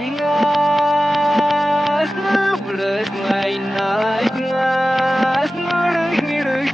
Ingat beres main naik ngas ngirik.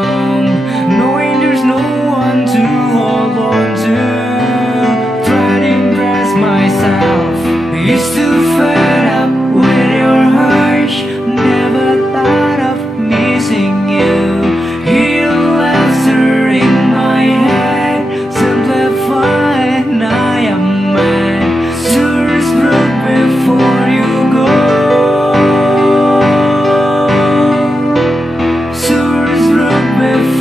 along, knowing there's no one to hold on to. Try to impress myself, used to fed up with your harsh. Never thought of missing you. Hear laughter in my head, simplified, I am mad. Tears broke before you go. Tears broke before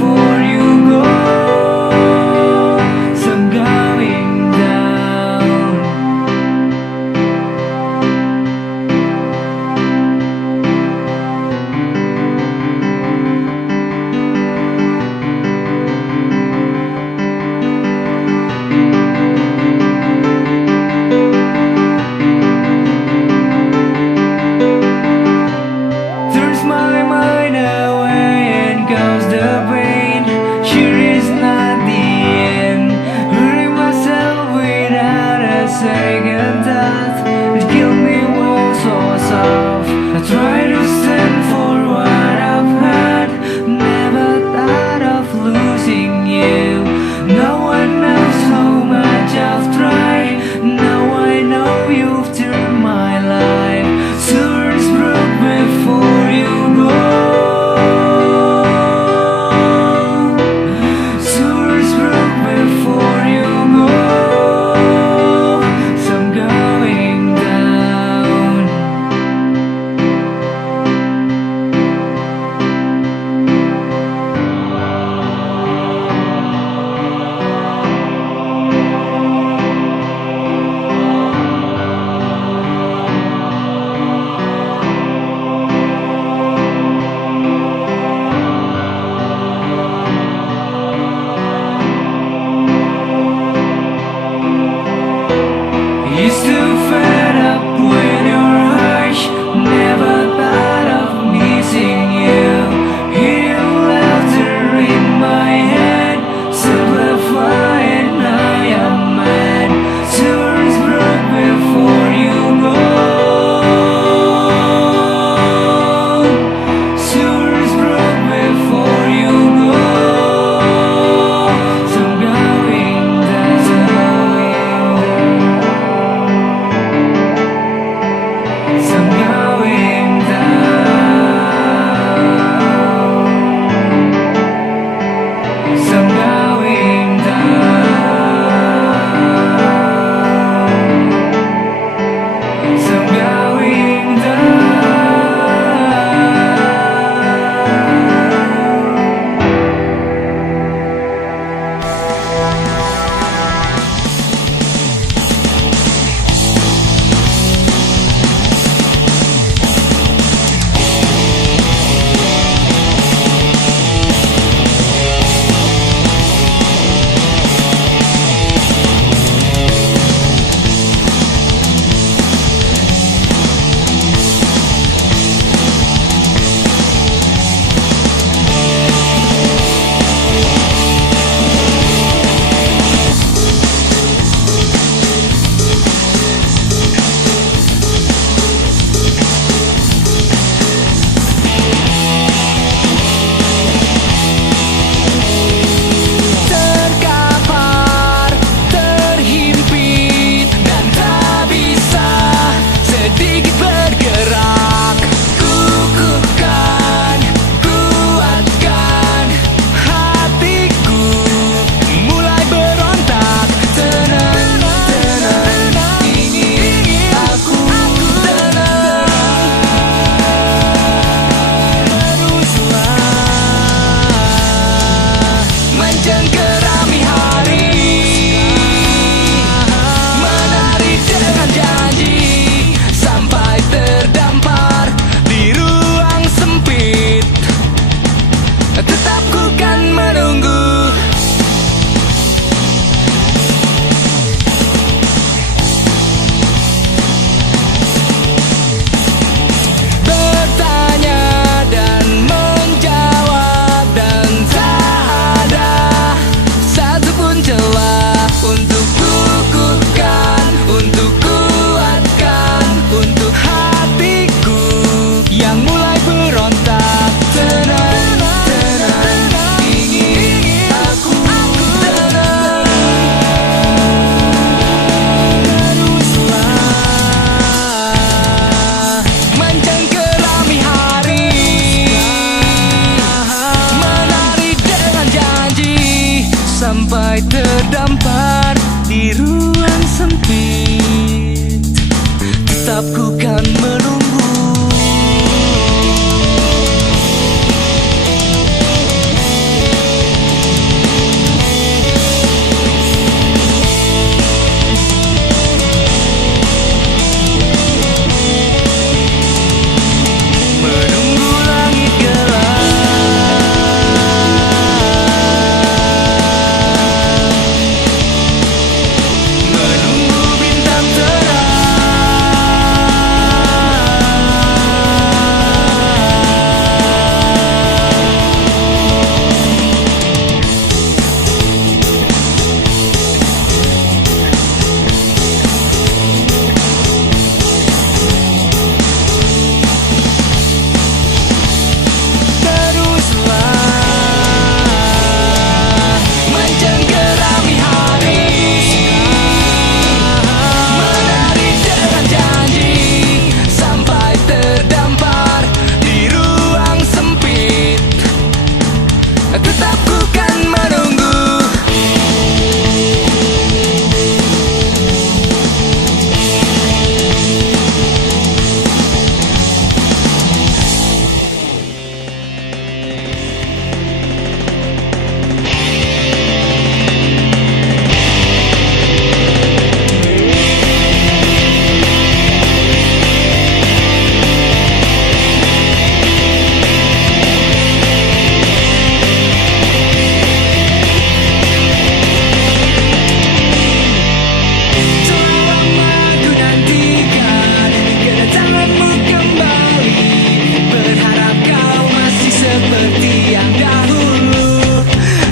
tetap ku kan menunggu.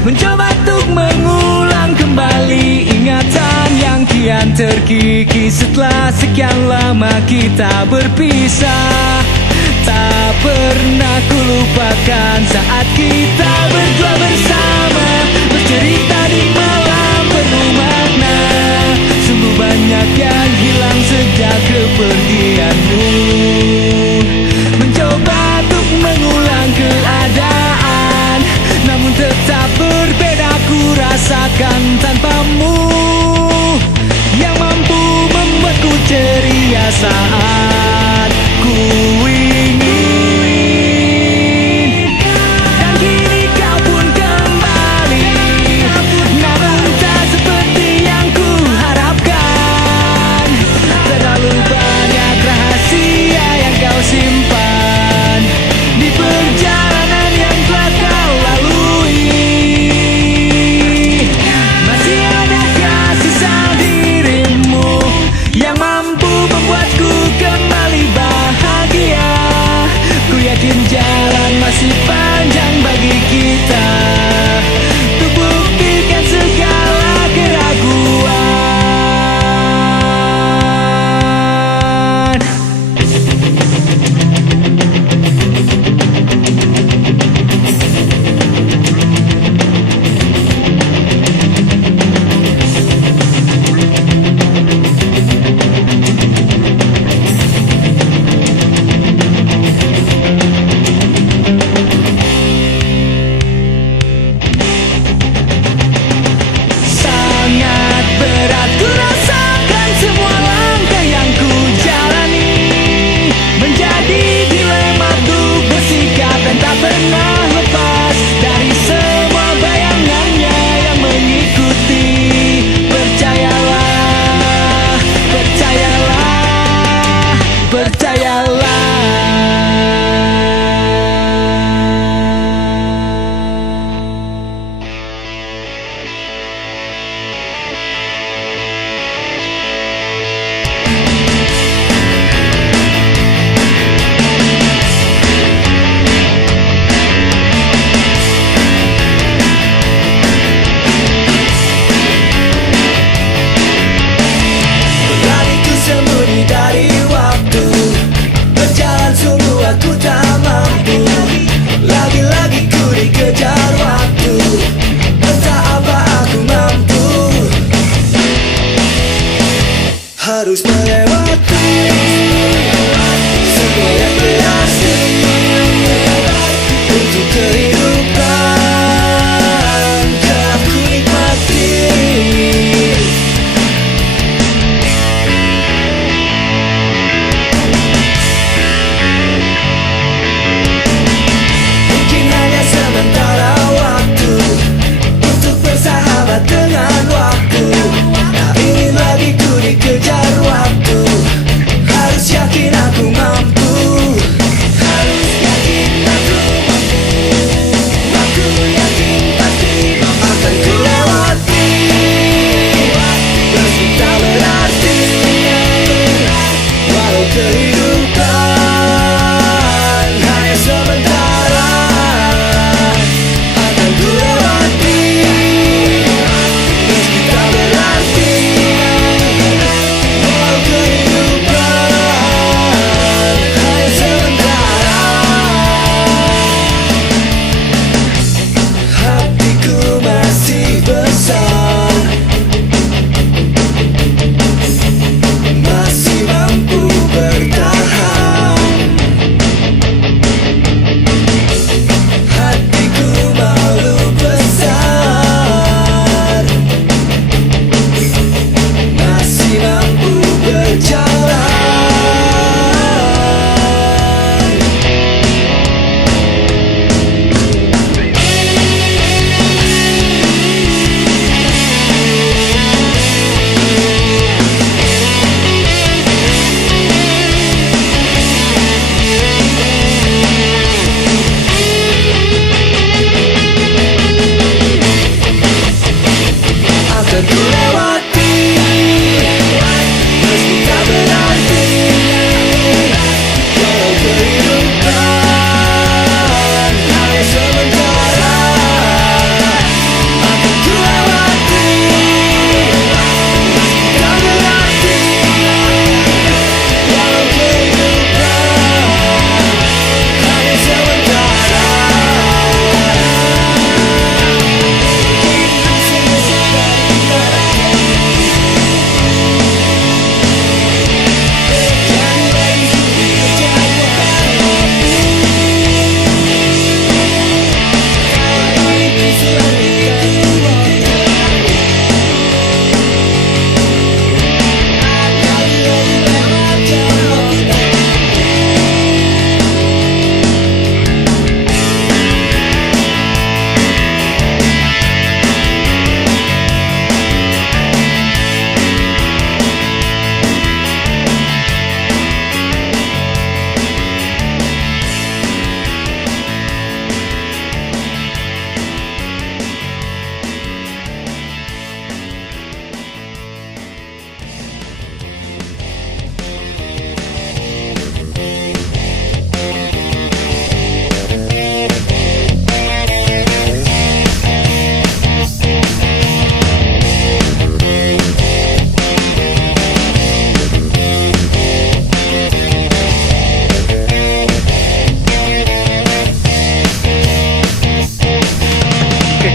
Mencoba untuk mengulang kembali ingatan yang kian terkikis setelah sekian lama kita berpisah. Tak pernah kulupakan saat kita berdua bersama, bercerita di malam penuh makna. Sungguh banyak yang hilang sejak kepergianmu. Mencoba untuk mengulang keadaan, namun tetap berbeda ku rasakan tanpamu, yang mampu membuatku ceria saat ku ingin. Dan kini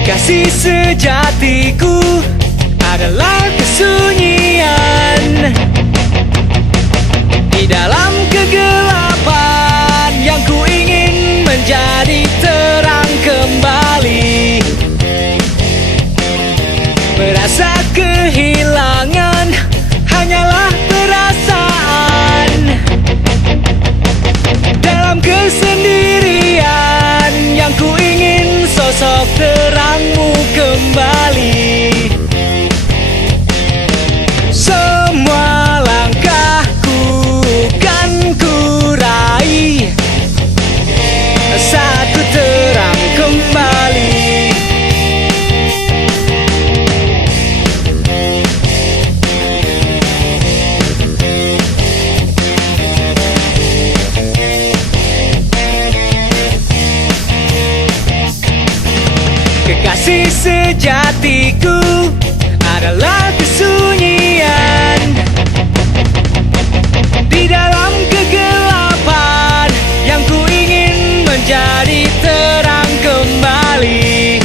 Kekasih sejatiku adalah kesunyian di dalam kegelapan yang ku ingin menjadi terang kembali. Merasa kehilangan hanyalah perasaan dalam kesendirian yang ku ingin sosok terangmu kembali. Semua langkahku kan ku raih saat ku terang kembali. Kekasih sejatiku adalah kesunyian di dalam kegelapan yang ku ingin menjadi terang kembali.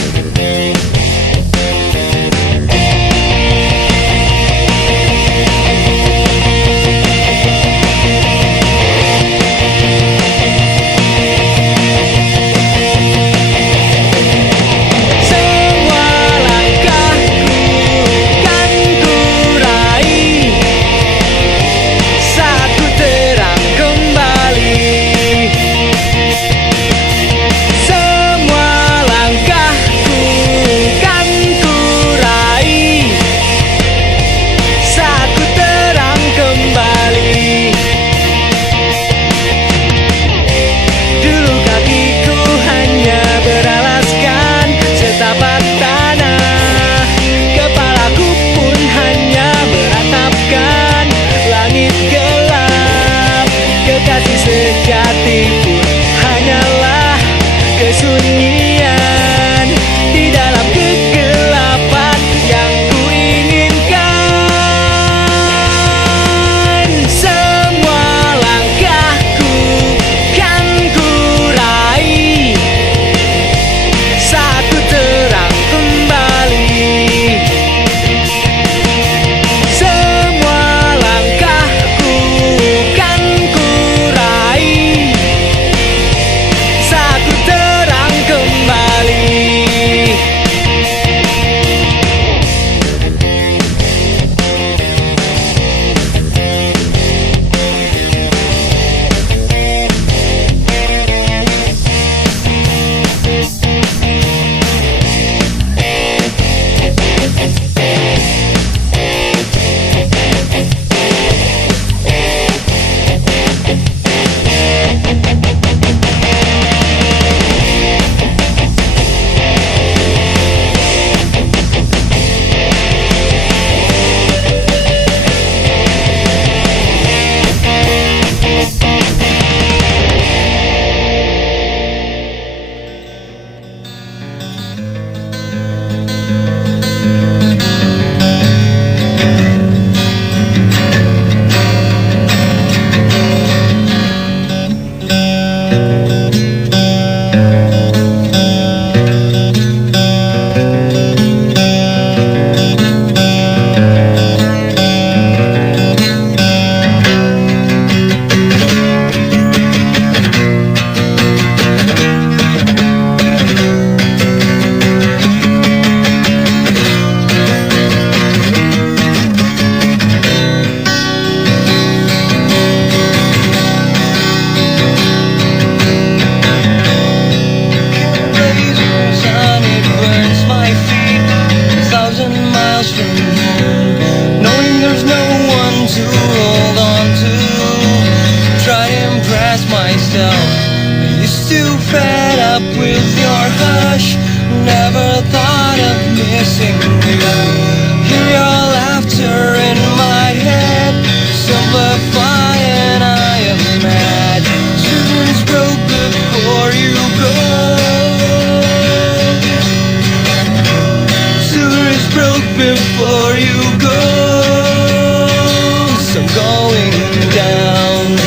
Sejati pun hanyalah kesunyian di dalam kegelapan yang ku inginkan. Semua langkahku kan ku raih saat ku terang kembali. Semua langkahku kan ku saat ku terang kembali. Fed up with your hush, never thought of missing you. Hear your laughter in my head, simplify and I am mad. Tunes broke before you go. Tunes broke before you go. So going down.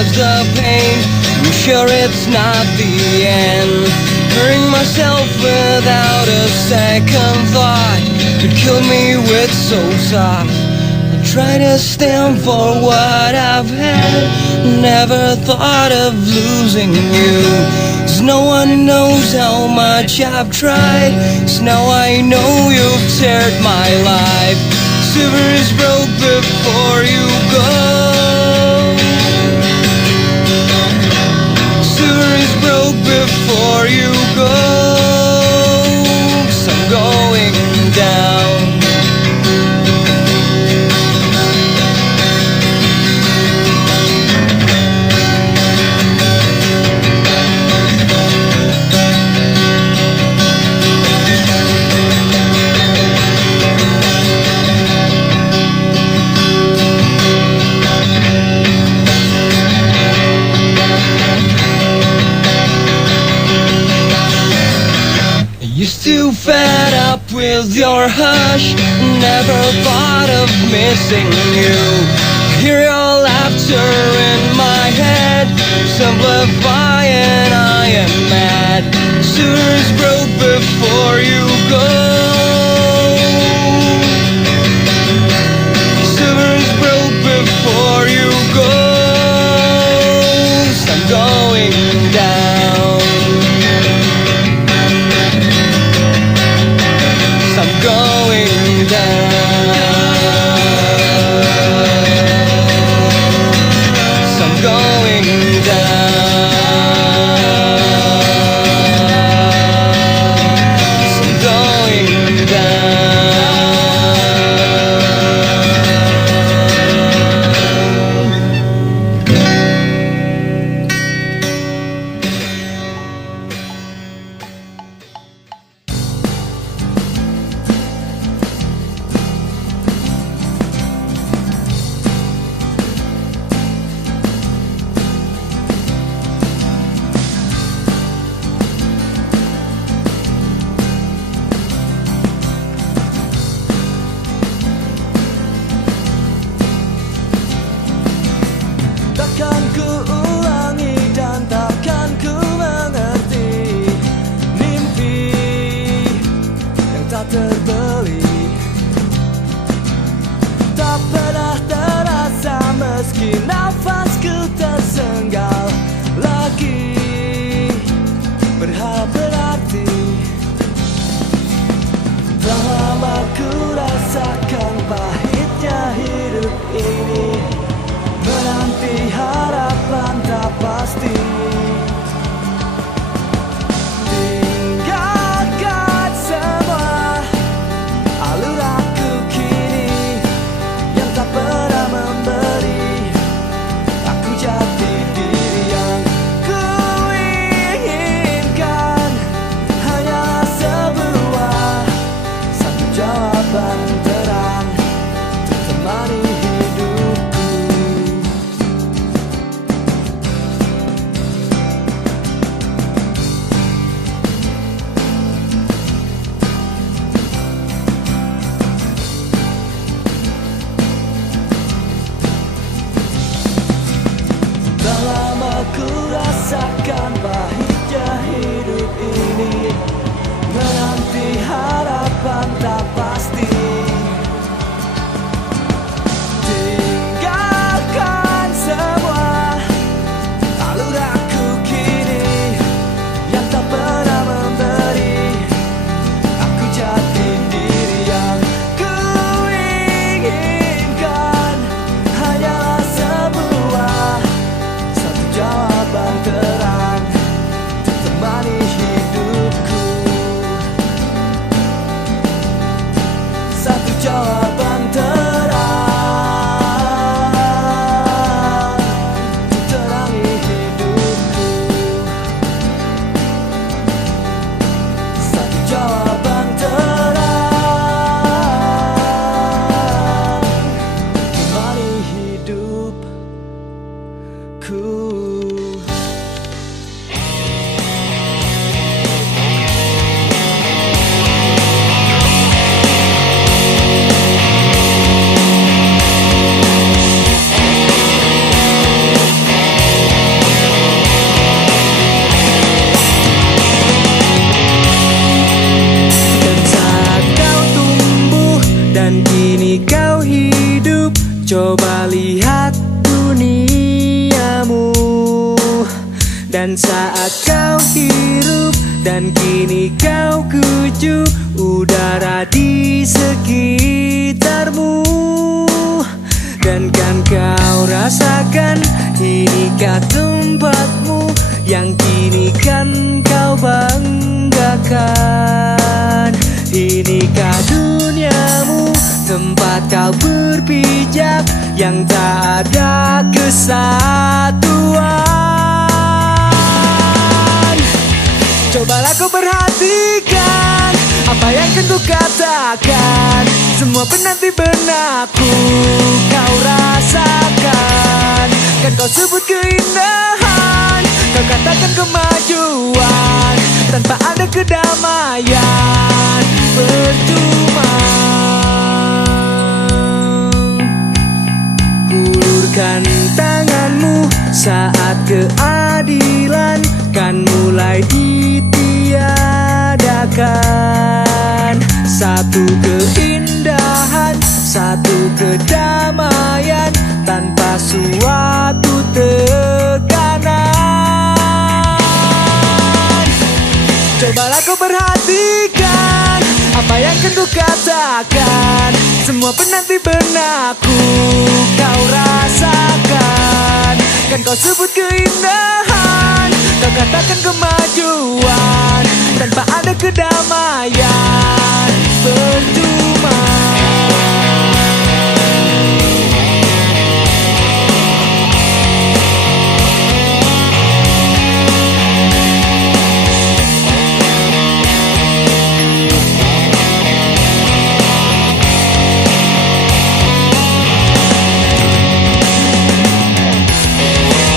cause the pain. I'm sure it's not the end. Hurting myself without a second thought could kill me with so soft. I try to stand for what I've had, never thought of losing you. 'Cause no one knows how much I've tried. 'Cause now I know you've teared my life. Silver is broke before you go. Silver is broke before you go. 'Cause I'm going down. Used to fed up with your hush, never thought of missing you. Hear your laughter in my head, simplifying I am mad. Silver is broke before you go. Silver is broke before you go. 'Cause I'm going down. I'm going down. I'm going down. I'm going down. Takkan ku ulangi dan takkan ku mengerti mimpi yang tak terbeli. Tak pernah terasa meski nafasku tersenggal lagi. Berharap berarti telah lama ku rasakan pahitnya hidup ini. Menanti harapan tak pasti. Tinggalkan semua alur aku kini yang tak pernah memberi aku jati diri yang ku inginkan. Hanya sebuah satu jawaban terang untuk temani hidupku. Ku rasakan pahitnya hidup ini, menanti harapan tak pasti. Tinggalkan semua alur aku kini yang tak pernah memberi aku jati diri yang ku inginkan. Hanyalah sebuah jawaban terang untuk temani hidupku. Satu jawaban terang untuk terangi hidupku. Satu jawaban terang untuk temani hidupku. Coba lihat duniamu, dan saat kau hirup dan kini kau kejuk udara di sekitarmu. Dan kan kau rasakan, inikah tempatmu yang kini kan kau banggakan. Inikah duniamu, tempat kau berpijak yang tak ada kesatuan. Cobalah kau perhatikan apa yang akan ku katakan. Semua penanti benakku kau rasakan. Kan kau sebut keindahan, kau katakan kemajuan. Tanpa ada kedamaian percuma. Hulurkan tanganmu saat keadilan kan mulai ditiadakan. Satu keindahan, satu kedamaian tanpa suatu tekanan. Cobalah kau perhatikan apa yang akan ku katakan. Semua penanti benakku kau rasakan. Kan kau sebut keindahan, kau katakan kemajuan. Tanpa ada kedamaian percuma.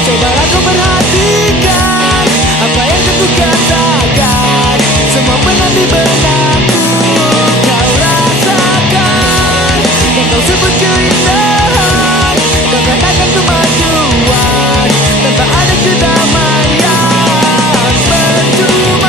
Cobalah kau perhatikan apa yang akan ku katakan. Semua penanti benakku kau rasakan. Dan kau sebut keindahan, kau katakan kemajuan. Tanpa ada kedamaian percuma.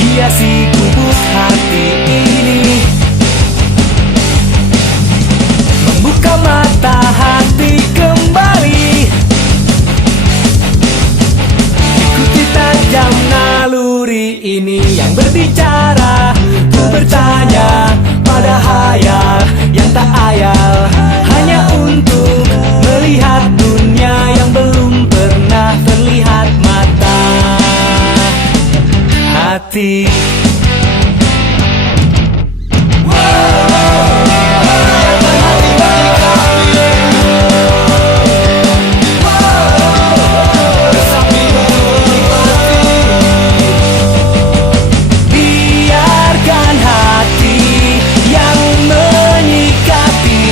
Hiasi gubuk hati ini, membuka mata hati kembali. Ikuti tajam naluri ini yang berbicara. Ku bertanya pada hayal yang tak ayal, hanya untuk melihat dunia yang belum pernah terlihat mata hati. Biarkan hati yang menyikapi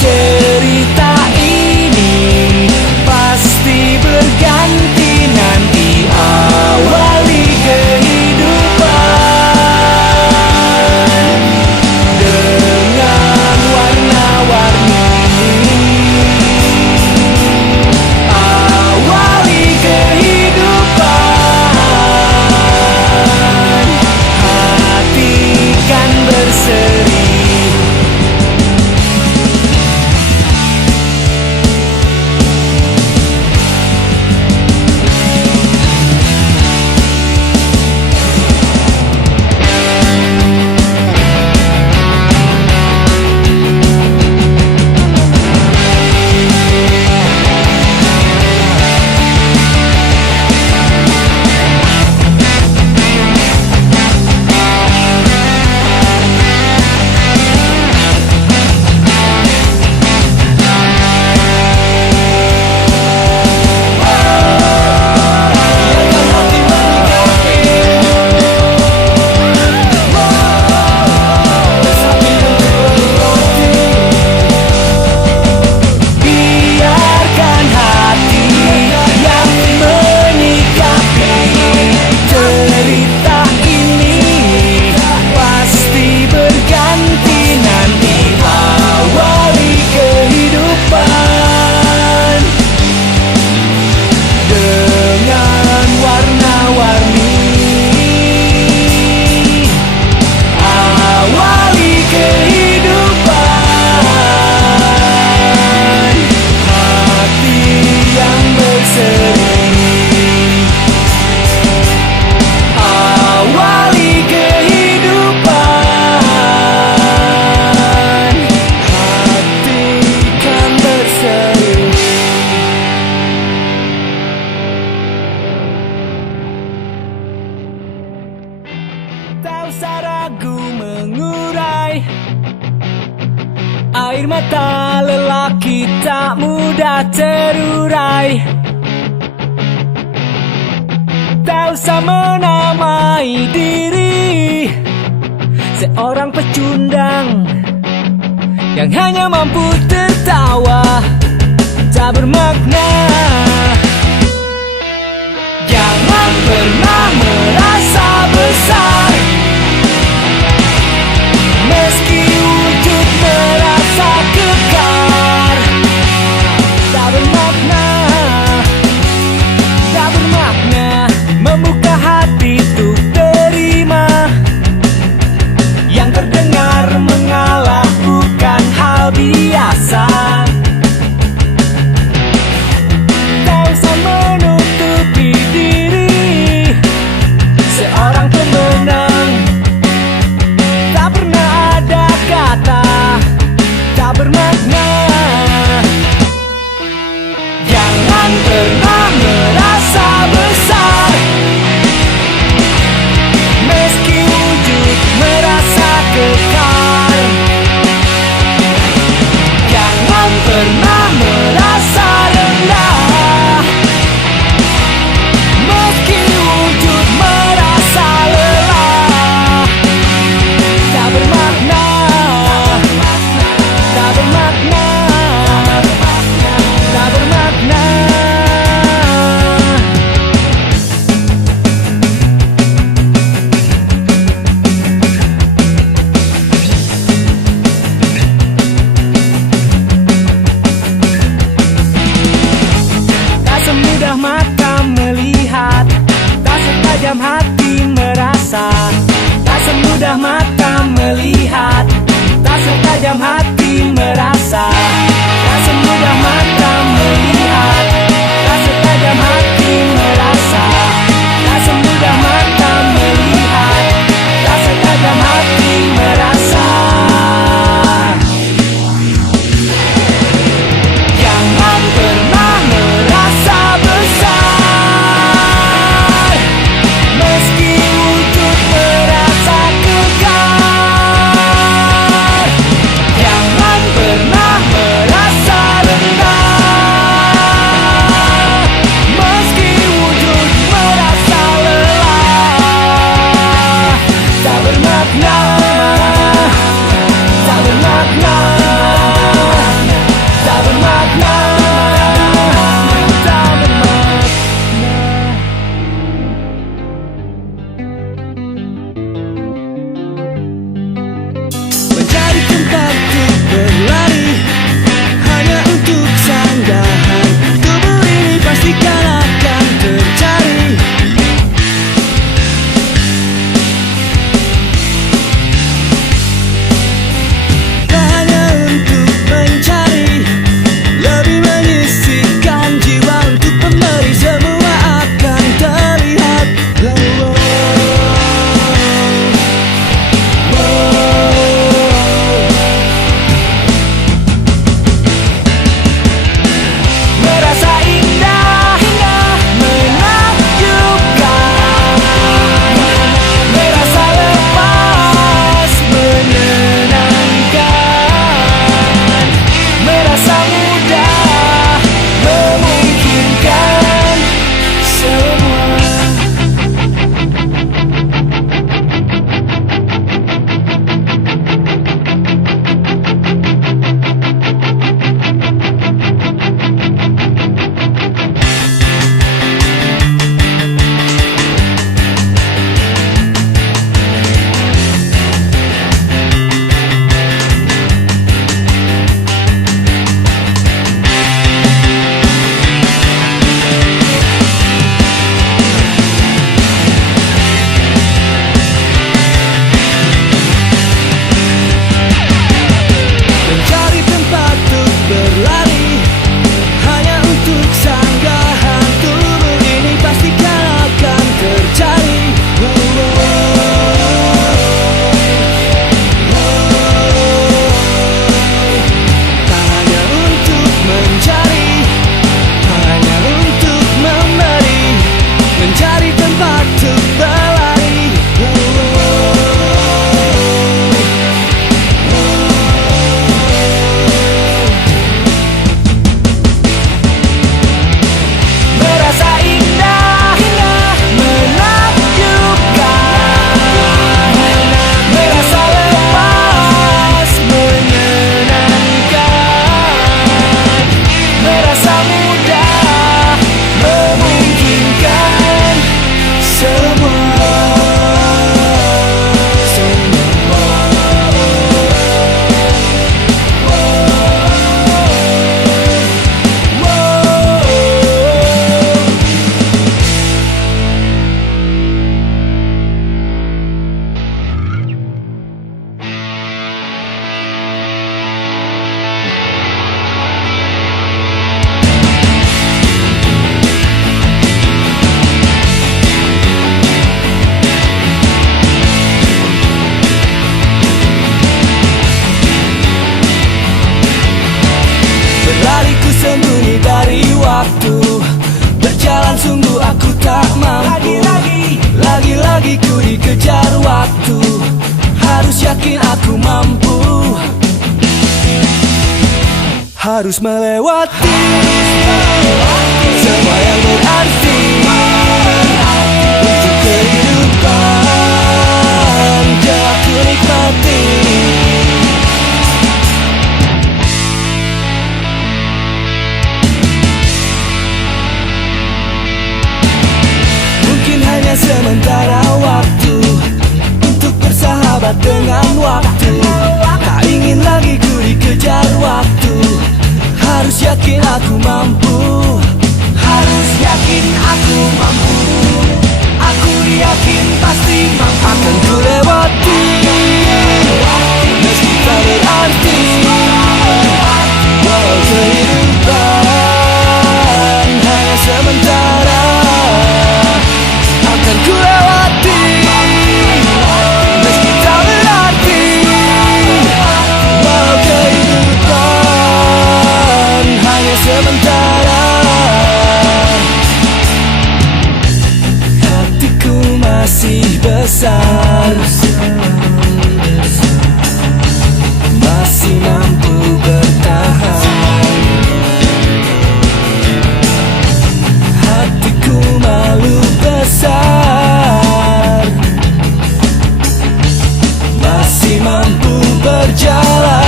cerita ini, pasti berganti nanti awali kehidupan. Tak usah ragu mengurai air mata lelaki tak mudah terurai. Tak usah menamai diri seorang pecundang yang hanya mampu tertawa tak bermakna. Jangan pernah merasa besar meski wujud merasa kekar. Tak bermakna, tak bermakna membuka hati untuk terima. Yang terdengar mengalah bukan hal biasa. Tak usah menutupi diri seorang pemenang. Tak pernah ada kata tak bermakna. Jangan pernah merasa besar meski wujud merasa kekar. Jangan pernah merasa rendah meski wujud merasa lelah. Tak bermakna, tak bermakna, tak bermakna. Tak semudah mata melihat, tak setajam hati merasa. Tak semudah mata melihat, tak setajam hati merasa. Tak semudah mata melihat, tak setajam hati merasa. Tak semudah mata melihat, tak setajam hati merasa. Jangan pernah merasa besar meski wujud merasa kekar. Jangan pernah merasa rendah meski wujud merasa lelah. Tak bermakna, tak bermakna, tak bermakna, tak bermakna. Mencari tempat untuk berlari hanya untuk sanggahan. Tubuh ini pastikan akan tercari. Tak hanya untuk mencari, lebih menyisihkan jiwa untuk pemberi. Semua akan terlihat. lagi ku dikejar waktu. Harus yakin aku mampu, harus melewati semua yang berarti untuk kehidupan. Jangan ku nikmati. Mungkin hanya sementara waktu untuk bersahabat dengan waktu. Tak ingin lagi ku dikejar waktu. Harus yakin aku mampu, harus yakin aku mampu. Aku yakin pasti mampu. Akan ku lewati meski tak berarti. Walau kehidupan hanya sementara, akan ku lewati meski tak berarti. Walau kehidupan hanya sementara, hatiku masih besar, masih mampu bertahan. Hatiku malu besar, masih mampu berjalan.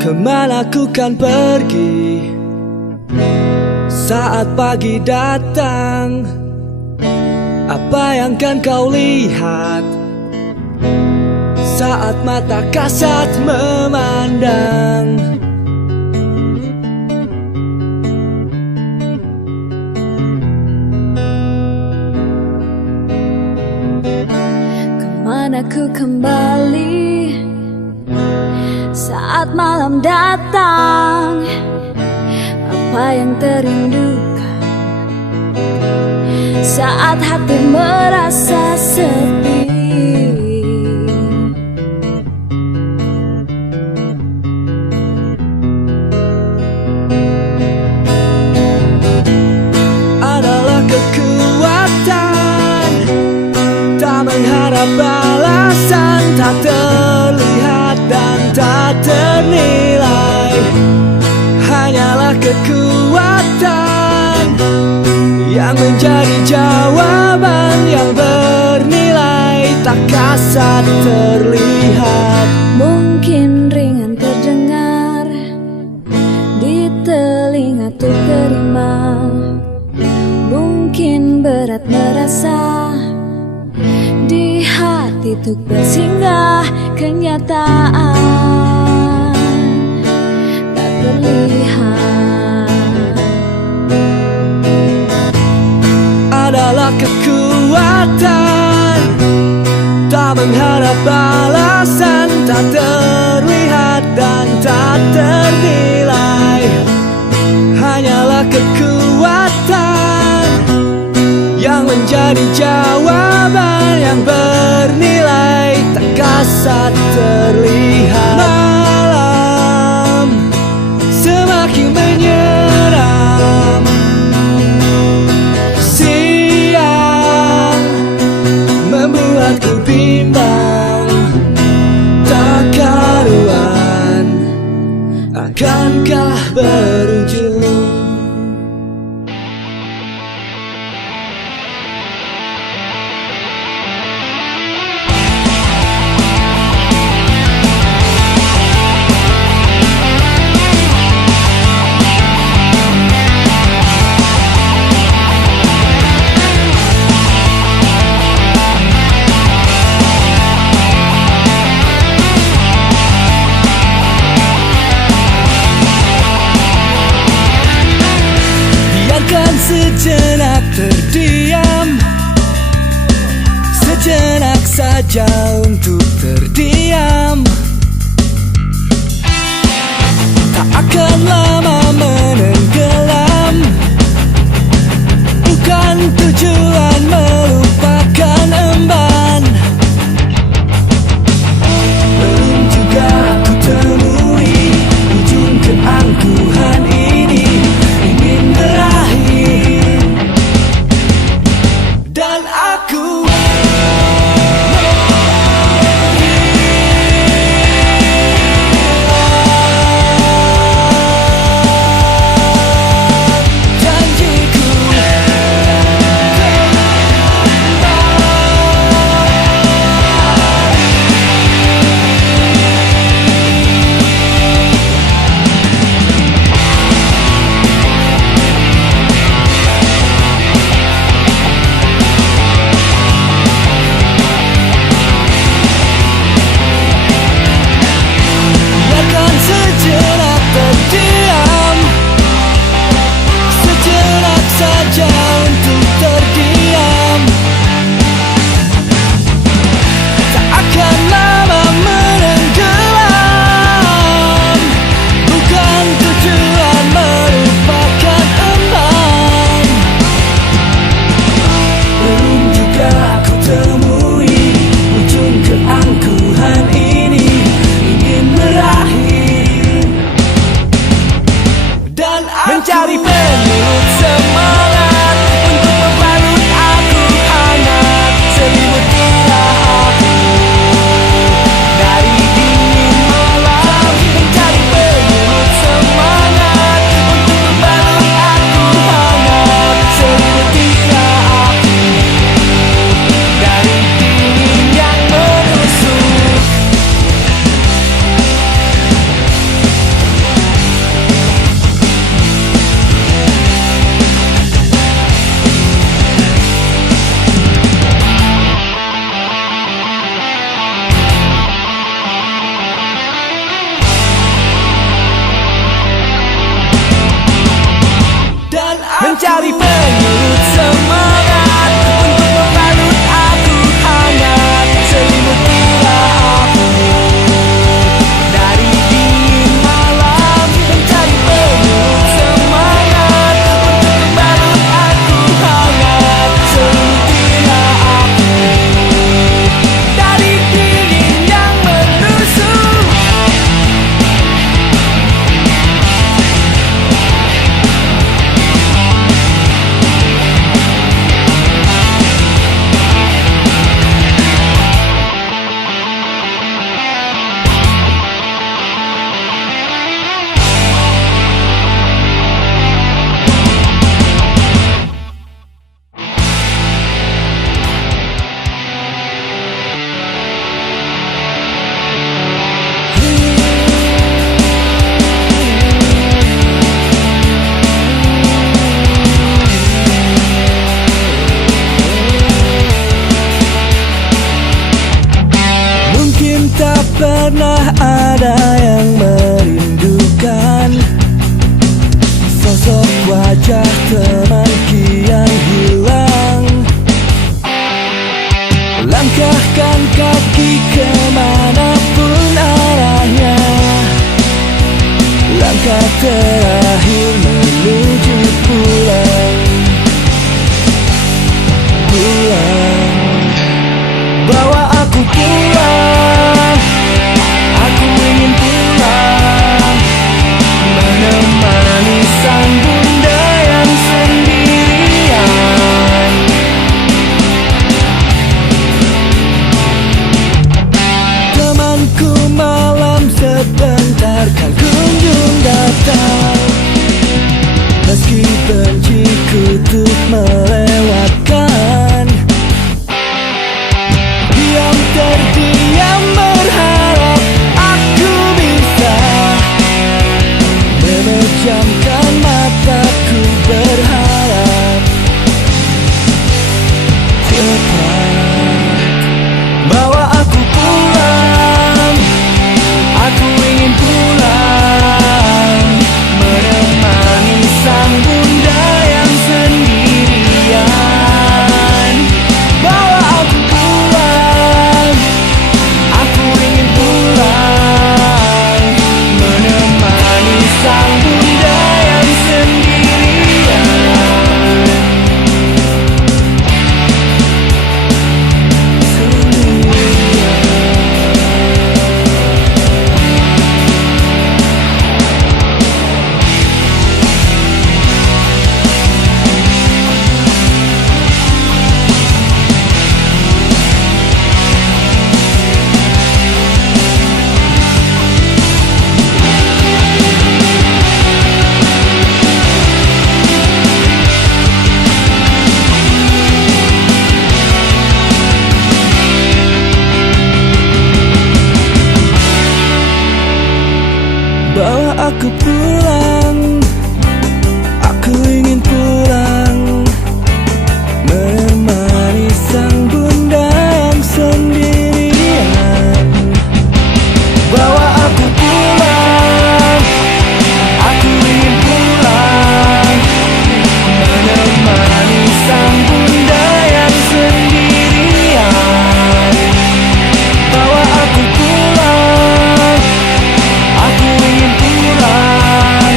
Kemana ku kan pergi saat pagi datang? Apa yang kan kau lihat saat mata kasat memandang? Kemana ku kembali saat malam datang? Apa yang terindukan saat hati merasa sepi? Adalah kekuatan, tak mengharap balasan, tak terlihat dan tak ternilai. Hanyalah kekuatan yang menjadi jawaban yang bernilai, tak kasat terlihat. Mungkin ringan terdengar di telinga tuh terima, mungkin berat merasa di hati tuh bersinggah. Kenyataan tak terlihat. Adalah kekuatan, tak mengharap balasan, tak terlihat dan tak ternilai. Hanyalah kekuatan yang menjadi jawaban yang bernilai, tak kasat terlihat. Malam semakin menyeram, siang membuatku bimbang, tak karuan akankah berujung. Sejenak terdiam, sejenak saja untuk terdiam. Tak akan lama menenggelam, bukan tujuan melupakan emban. Belum juga aku temui ujung keangkuhan ini, ingin berakhir dan aku Bawa aku pulang, aku ingin pulang, menemani sang bunda yang sendirian. Bawa aku pulang, aku ingin pulang, menemani sang bunda yang sendirian. Bawa aku pulang, aku ingin pulang,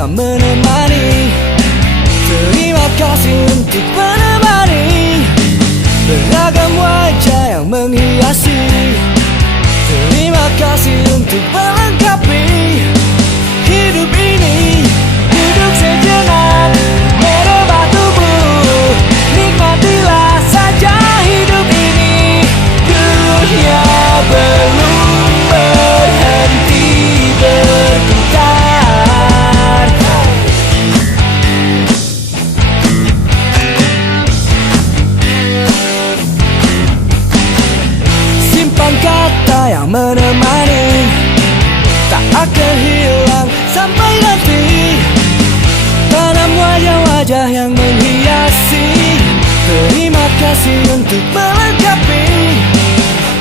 yang menemani. Terima kasih untuk menemani beragam wajah yang menghiasi. Terima kasih untuk melengkapi hidup ini. Duduk sejenak, merebah tubuh, nikmatilah saja hidup ini. Dunia belum berhenti berputar. Simpan kata yang menemani, tak akan hilang sampai nanti. Tanam wajah-wajah yang menghiasi. Terima kasih untuk melengkapi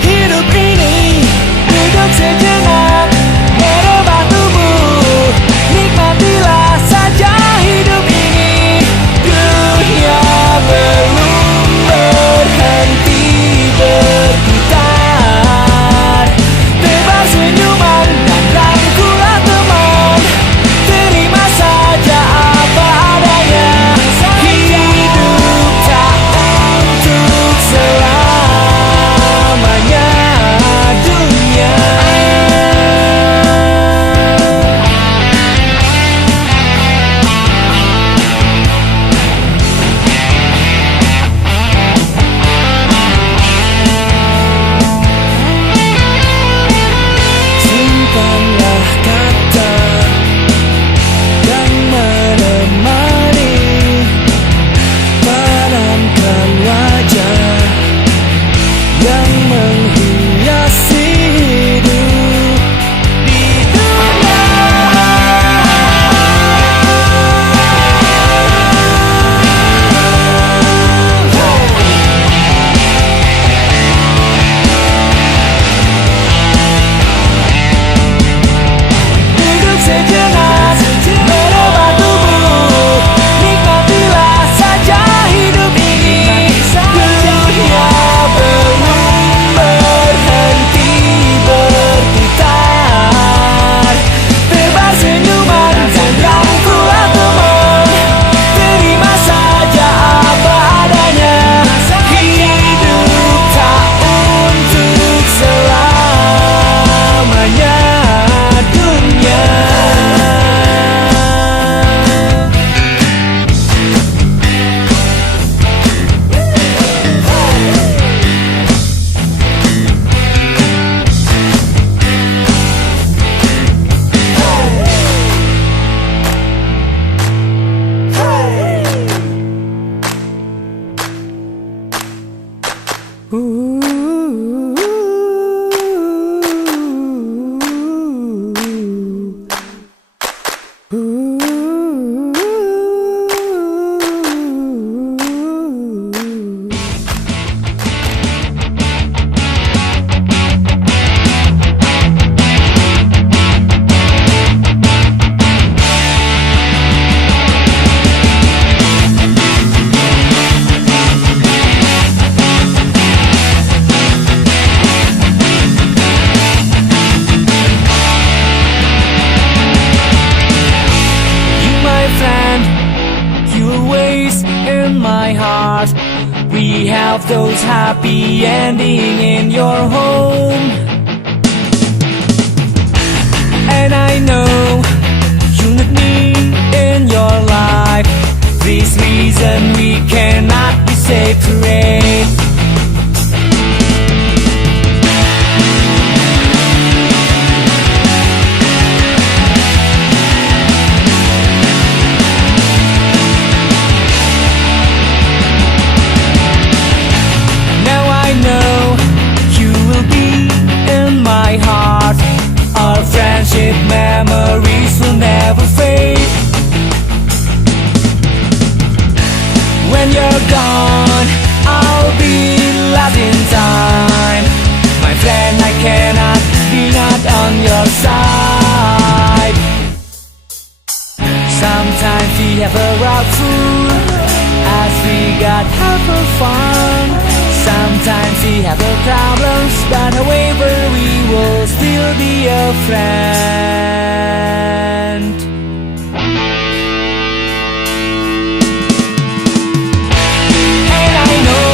hidup ini. Duduk sejenak, merebah tubuh, nikmatilah saja hidup ini. Dunia belum berhenti berputar. Tebar senyuman dan rangkulah teman. Terima saja apa adanya. Hidup tak untuk selamanya. Dunia simpanlah kata yang menemani. Tanamkan wajah yang menghiasi hidup di dunia. Duduk sejenak, merebah tubuh, nikmatilah saja hidup ini. Dunia belum berhenti berputar. Tebar senyuman dan rangkulah teman. Terima saja apa adanya. Hidup tak untuk selamanya. Dunia we have those happy ending in your home. And I know you need me in your life. This reason we cannot be separate. Our friendship memories will never fade. When you're gone, I'll be lost in time. My friend, I cannot be not on your side. Sometimes we have a rough food as we got half of fun. Sometimes we have our problems, but however we will still be a friend. And I know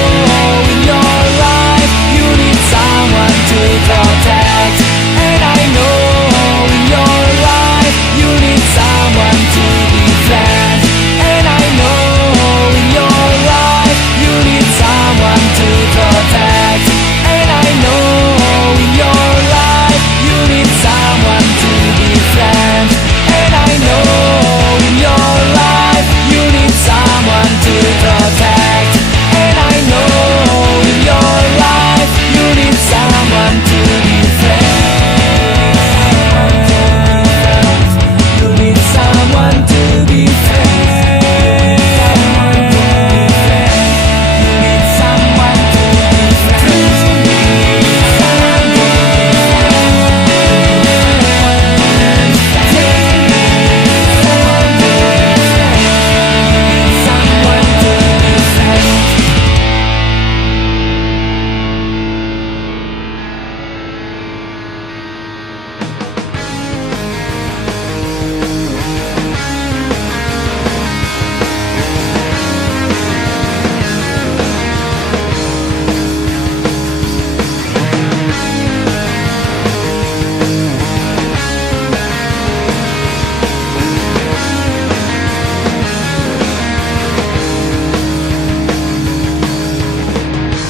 in your life you need someone to protect. And I know in your life you need someone to be friends. And I know in your life you need someone to protect. And I know in your life you need someone to be friends. And I know in your life you need someone to protect. And I know in your life you need someone to be friends. You need someone to be friends. You need someone to be friends. You need someone to be friends.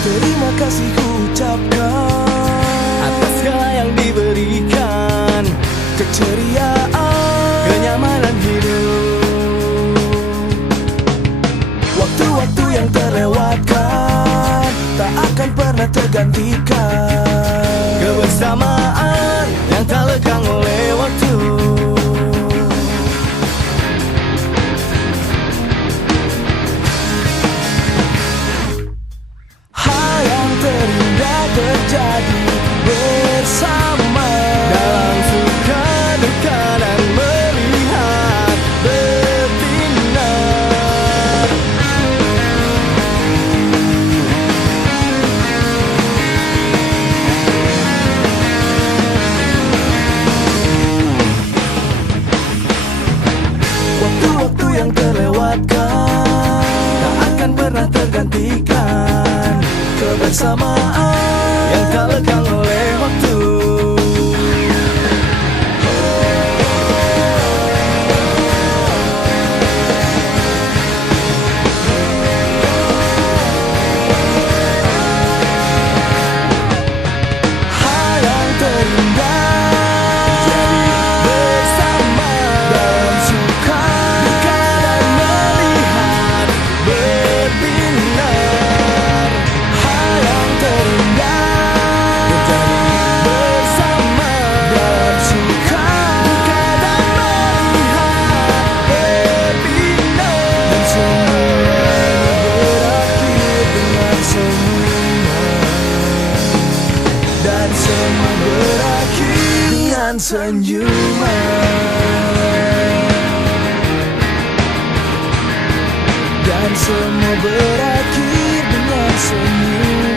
Terima kasih ku ucapkan atas segala yang diberikan, keceriaan, kenyamanan hidup. Waktu-waktu yang terlewatkan tak akan pernah tergantikan. Kebersamaan yang tak lekang oleh waktu. Hal yang terindah terjadi bersama, dalam suka duka dan melihat berbinar. Waktu-waktu yang terlewatkan tak akan pernah tergantikan. Kebersamaan yang tak lekang oleh waktu. Hal yang terindah jadi bersama, dalam suka duka dan melihat berbinar. Hal yang terindah terjadi bersama, dalam suka duka dan melihat berbinar. Dan semua berakhir dengan senyuman. Dan semua berakhir dengan senyuman. Dan semua berakhir dengan senyuman.